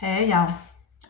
Hey y'all.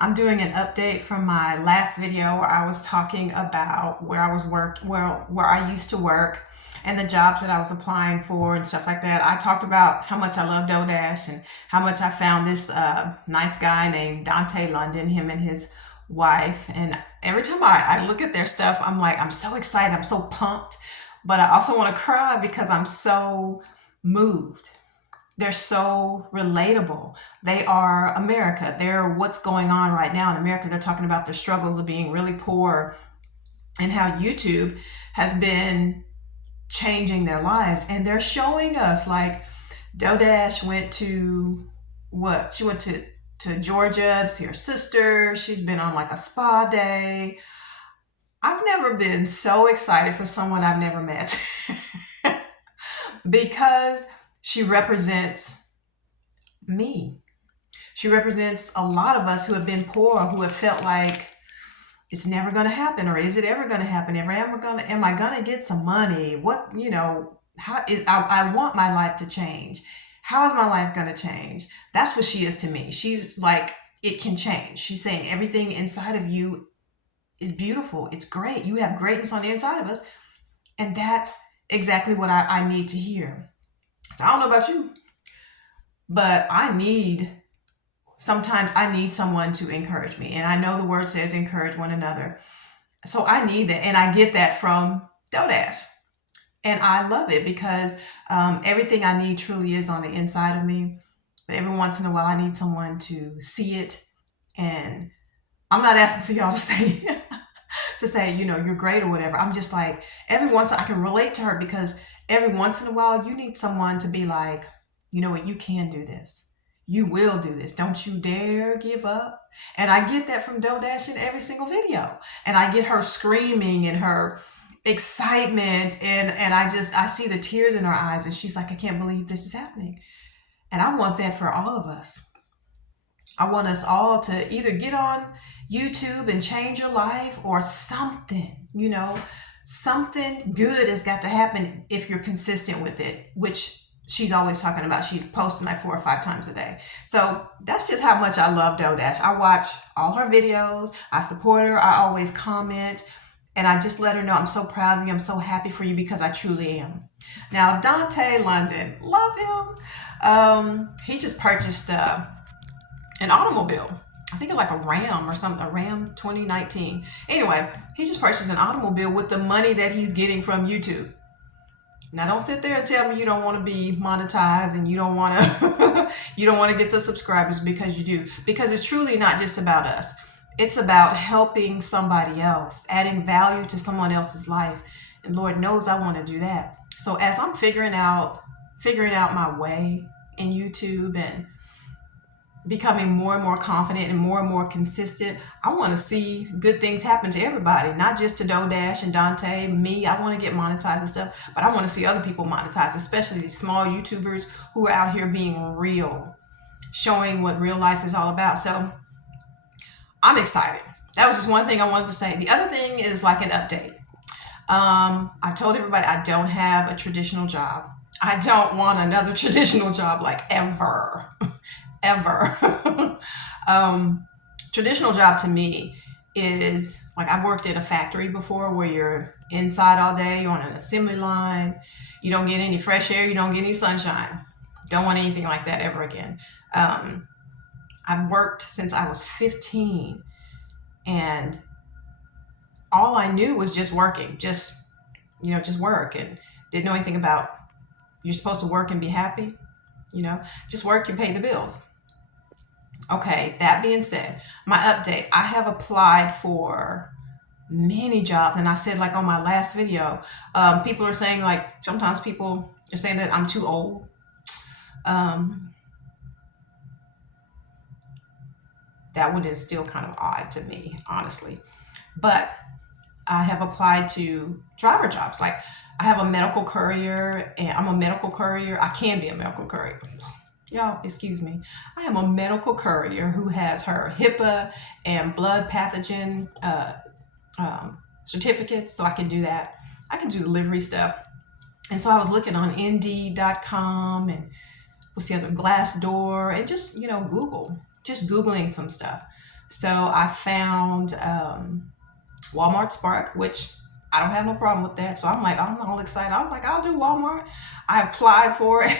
I'm doing an update from my last video where I was talking about where I was where I used to work and the jobs that I was applying for and stuff like that. I talked about how much I love DoorDash and how much I found this nice guy named Dante London, him and his wife. And every time I look at their stuff, I'm like, I'm so excited, I'm so pumped, but I also want to cry because I'm so moved. They're so relatable. They are America. They're what's going on right now in America. They're talking about their struggles of being really poor and how YouTube has been changing their lives. And they're showing us like Dodash went to what? She went to Georgia to see her sister. She's been on like a spa day. I've never been so excited for someone I've never met because she represents me. She represents a lot of us who have been poor, who have felt like it's never going to happen, or is it ever going to happen? Am I going to get some money? How is, I want my life to change. How is my life going to change? That's what she is to me. She's like, it can change. She's saying everything inside of you is beautiful. It's great. You have greatness on the inside of us. And that's exactly what I need to hear. So I don't know about you, but sometimes I need someone to encourage me. And I know the word says encourage one another. So I need that. And I get that from Dodash. And I love it because everything I need truly is on the inside of me. But every once in a while, I need someone to see it. And I'm not asking for y'all to say, you're great or whatever. I'm just like, every once I can relate to her because every once in a while, you need someone to be like, you know what, you can do this. You will do this. Don't you dare give up. And I get that from Dodash in every single video. And I get her screaming and her excitement. And I see the tears in her eyes. And she's like, I can't believe this is happening. And I want that for all of us. I want us all to either get on YouTube and change your life or something, something good has got to happen if you're consistent with it, which she's always talking about. She's posting like 4 or 5 times a day. So that's just how much I love Dodash. I watch all her videos. I support her. I always comment. And I just let her know I'm so proud of you. I'm so happy for you because I truly am. Now, Dante London, love him. He just purchased an automobile. I think it's like a Ram or something, a Ram 2019. Anyway, he just purchased an automobile with the money that he's getting from YouTube. Now don't sit there and tell me you don't want to be monetized and you don't want to you don't want to get the subscribers because you do. Because it's truly not just about us. It's about helping somebody else, adding value to someone else's life. And Lord knows I want to do that. So as I'm figuring out my way in YouTube and becoming more and more confident and more consistent, I want to see good things happen to everybody, not just to Dodash and Dante, me. I want to get monetized and stuff, but I want to see other people monetized, especially these small YouTubers who are out here being real, showing what real life is all about. So I'm excited. That was just one thing I wanted to say. The other thing is like an update. I told everybody I don't have a traditional job. I don't want another traditional job like ever. Ever. Traditional job to me is like I've worked in a factory before where you're inside all day, you're on an assembly line, you don't get any fresh air, you don't get any sunshine. Don't want anything like that ever again. I've worked since I was 15 and all I knew was just working, just work, and didn't know anything about you're supposed to work and be happy, just work, you pay the bills. Okay, that being said, my update, I have applied for many jobs, and I said like on my last video, people are saying like sometimes people are saying that I'm too old. That one is still kind of odd to me, honestly. But I have applied to driver jobs. Like I have a medical courier, and I'm a medical courier. I can be a medical courier. Y'all, excuse me. I am a medical courier who has her HIPAA and blood pathogen certificates, so I can do that. I can do delivery stuff. And so I was looking on Indeed.com and what's the other, Glassdoor, and just, Google, just Googling some stuff. So I found Walmart Spark, which I don't have no problem with that. So I'm like, I'm all excited. I'm like, I'll do Walmart. I applied for it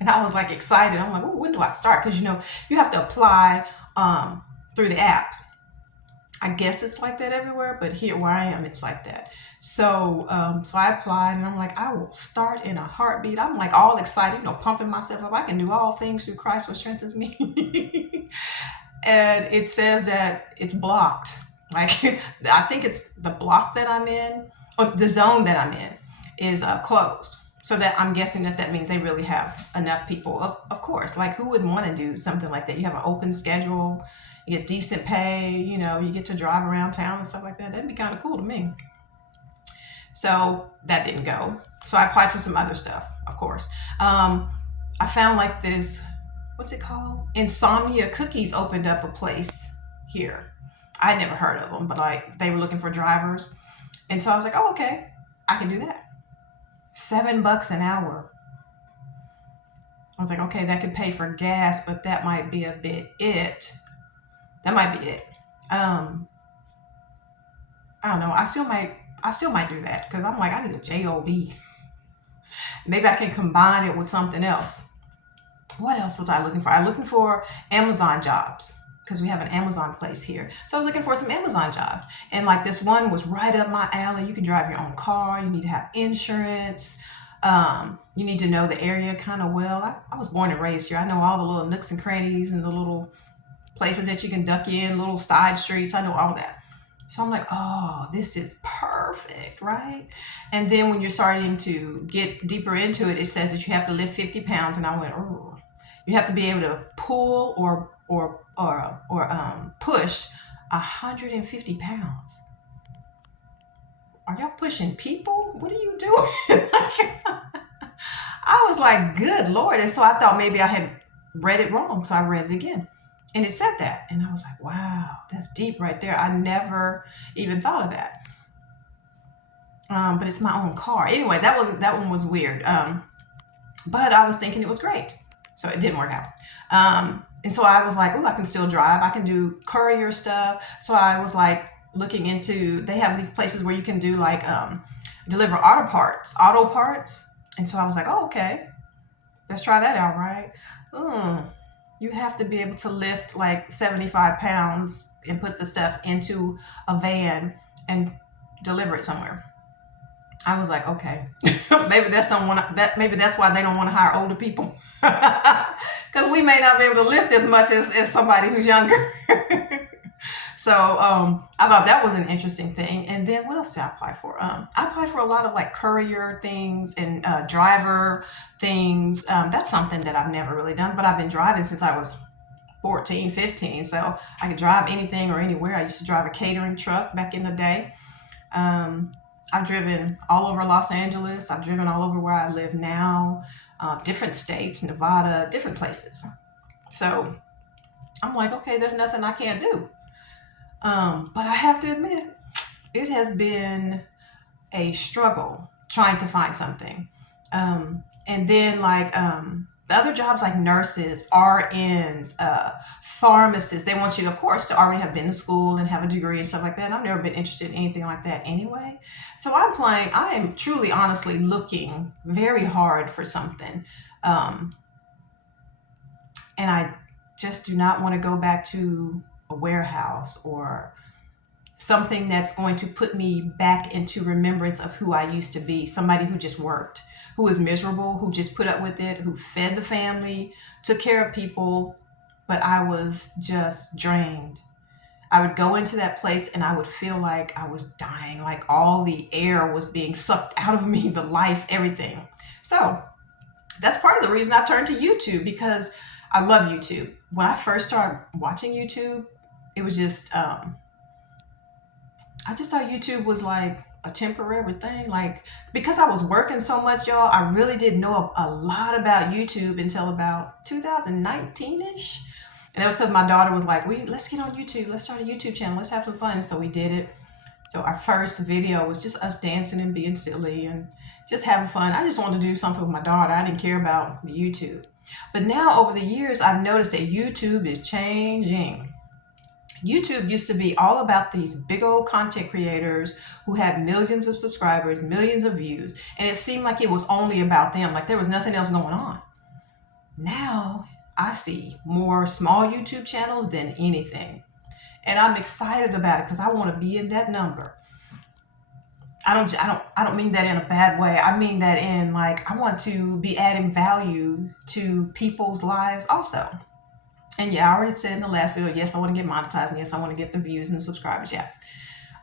and I was like excited. I'm like, when do I start? Because, you have to apply through the app. I guess it's like that everywhere, but here where I am, it's like that. So I applied and I'm like, I will start in a heartbeat. I'm like all excited, pumping myself up. I can do all things through Christ who strengthens me. And it says that it's blocked. Like, I think it's the block that I'm in, or the zone that I'm in is closed. So that I'm guessing that means they really have enough people. Of course, like who would want to do something like that? You have an open schedule, you get decent pay, you get to drive around town and stuff like that. That'd be kind of cool to me. So that didn't go. So I applied for some other stuff, of course. I found like this, what's it called? Insomnia Cookies opened up a place here. I'd never heard of them, but like they were looking for drivers. And so I was like, oh, okay, I can do that. $7 an hour. I was like, okay, that could pay for gas, but that might be a bit it. That might be it. I don't know. I still might do that because I'm like, I need a job. Maybe I can combine it with something else. What else was I looking for? I was looking for Amazon jobs because we have an Amazon place here. So I was looking for some Amazon jobs. And like this one was right up my alley. You can drive your own car. You need to have insurance. You need to know the area kind of well. I was born and raised here. I know all the little nooks and crannies and the little places that you can duck in, little side streets. I know all that. So I'm like, oh, this is perfect, right? And then when you're starting to get deeper into it, it says that you have to lift 50 pounds. And I went, oh, you have to be able to pull or push 150 pounds. Are y'all pushing people? What are you doing? I was like, good Lord. And so I thought maybe I had read it wrong. So I read it again. And it said that. And I was like, wow, that's deep right there. I never even thought of that. But it's my own car. Anyway, that one was weird. But I was thinking it was great. So it didn't work out. And so I was like, oh, I can still drive. I can do courier stuff. So I was like looking into, they have these places where you can do like deliver auto parts. And so I was like, oh, okay, let's try that out, right? You have to be able to lift like 75 pounds and put the stuff into a van and deliver it somewhere. I was like, okay, maybe that's why they don't want to hire older people. Because we may not be able to lift as much as somebody who's younger. So I thought that was an interesting thing. And then what else did I apply for? I applied for a lot of like courier things and driver things. That's something that I've never really done, but I've been driving since I was 14, 15. So I could drive anything or anywhere. I used to drive a catering truck back in the day. I've driven all over Los Angeles. I've driven all over where I live now, different states, Nevada, different places. So I'm like, okay, there's nothing I can't do. But I have to admit, it has been a struggle trying to find something. And then like the other jobs like nurses, RNs, pharmacists, they want you, of course, to already have been to school and have a degree and stuff like that. And I've never been interested in anything like that anyway. So I am truly, honestly looking very hard for something. And I just do not want to go back to a warehouse or something that's going to put me back into remembrance of who I used to be. Somebody who just worked, who was miserable, who just put up with it, who fed the family, took care of people, but I was just drained. I would go into that place and I would feel like I was dying, like all the air was being sucked out of me, the life, everything. So that's part of the reason I turned to YouTube, because I love YouTube. When I first started watching YouTube, it was just, I just thought YouTube was like a temporary thing. Like, because I was working so much, y'all, I really didn't know a lot about YouTube until about 2019-ish. And that was because my daughter was like, let's get on YouTube. Let's start a YouTube channel. Let's have some fun. And so we did it. So our first video was just us dancing and being silly and just having fun. I just wanted to do something with my daughter. I didn't care about the YouTube. But now over the years, I've noticed that YouTube is changing. YouTube used to be all about these big old content creators who had millions of subscribers, millions of views, and it seemed like it was only about them, like there was nothing else going on. Now I see more small YouTube channels than anything. And I'm excited about it because I want to be in that number. I don't mean that in a bad way. I mean that in like I want to be adding value to people's lives also. And yeah, I already said in the last video, yes, I want to get monetized, and yes, I want to get the views and the subscribers. Yeah.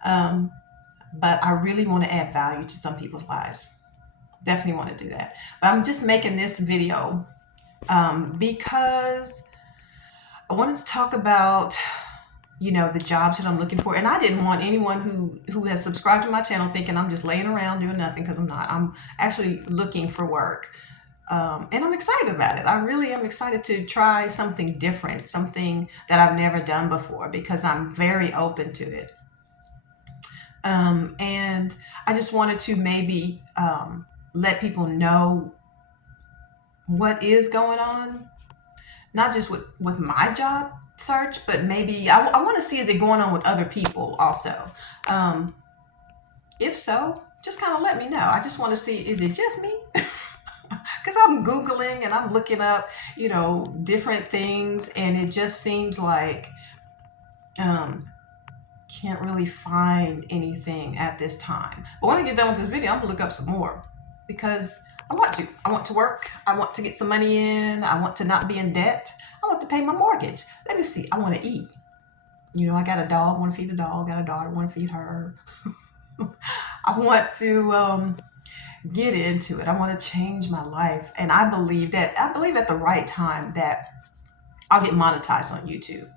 Um, but I really want to add value to some people's lives. Definitely want to do that. But I'm just making this video because I wanted to talk about, the jobs that I'm looking for. And I didn't want anyone who has subscribed to my channel thinking I'm just laying around doing nothing, because I'm not. I'm actually looking for work. And I'm excited about it. I really am excited to try something different, something that I've never done before, because I'm very open to it. And I just wanted to maybe let people know what is going on, not just with my job search, but maybe I want to see, is it going on with other people also? If so, just kind of let me know. I just want to see, is it just me? Because I'm Googling and I'm looking up, different things, and it just seems like can't really find anything at this time. But when I get done with this video, I'm gonna look up some more, because I want to. I want to work. I want to get some money in. I want to not be in debt. I want to pay my mortgage. Let me see. I want to eat. I got a dog. I want to feed a dog. Got a daughter. I want to feed her. I want to get into it. I want to change my life, and I believe at the right time that I'll get monetized on YouTube.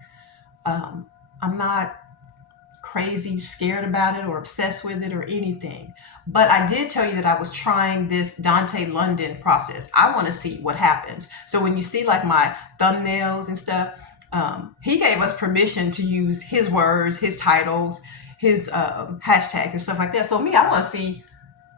I'm not crazy scared about it or obsessed with it or anything, but I did tell you that I was trying this Dante London process. I want to see what happens. So when you see like my thumbnails and stuff, he gave us permission to use his words, his titles, his hashtags and stuff like that. So I want to see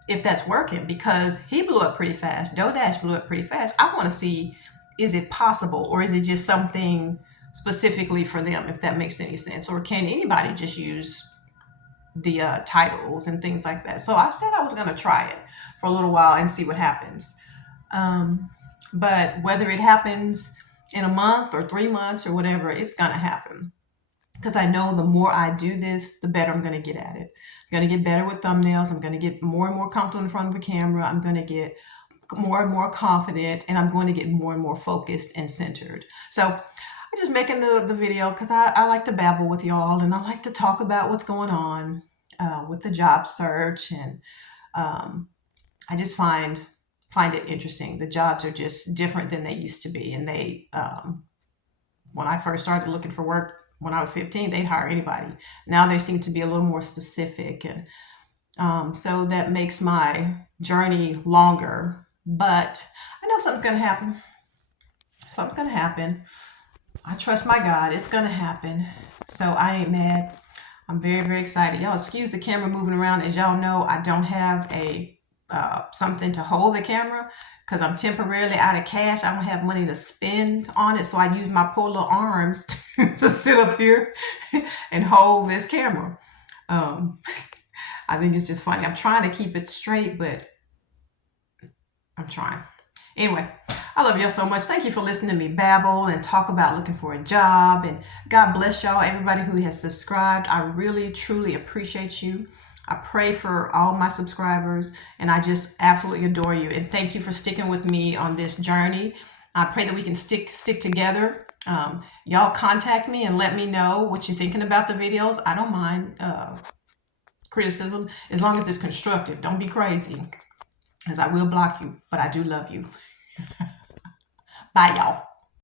if that's working, because he blew up pretty fast. DoorDash blew up pretty fast. I want to see, is it possible, or is it just something specifically for them, if that makes any sense? Or can anybody just use the titles and things like that? So I said I was going to try it for a little while and see what happens. But whether it happens in a month or 3 months or whatever, it's going to happen. Because I know the more I do this, the better I'm going to get at it. I'm going to get better with thumbnails. I'm going to get more and more comfortable in front of the camera. I'm going to get more and more confident, and I'm going to get more and more focused and centered. So I'm just making the video because I like to babble with y'all, and I like to talk about what's going on with the job search. And I just find it interesting. The jobs are just different than they used to be. And they, when I first started looking for work, when I was 15, they'd hire anybody. Now they seem to be a little more specific. And so that makes my journey longer. But I know something's going to happen. Something's going to happen. I trust my God. It's going to happen. So I ain't mad. I'm very, very excited. Y'all excuse the camera moving around. As y'all know, I don't have a something to hold the camera because I'm temporarily out of cash. I don't have money to spend on it. So I use my poor little arms to sit up here and hold this camera. I think it's just funny. I'm trying to keep it straight, but I'm trying. Anyway, I love y'all so much. Thank you for listening to me babble and talk about looking for a job. And God bless y'all, everybody who has subscribed. I really, truly appreciate you. I pray for all my subscribers, and I just absolutely adore you. And thank you for sticking with me on this journey. I pray that we can stick together. Y'all contact me and let me know what you're thinking about the videos. I don't mind criticism as long as it's constructive. Don't be crazy, because I will block you, but I do love you. Bye, y'all.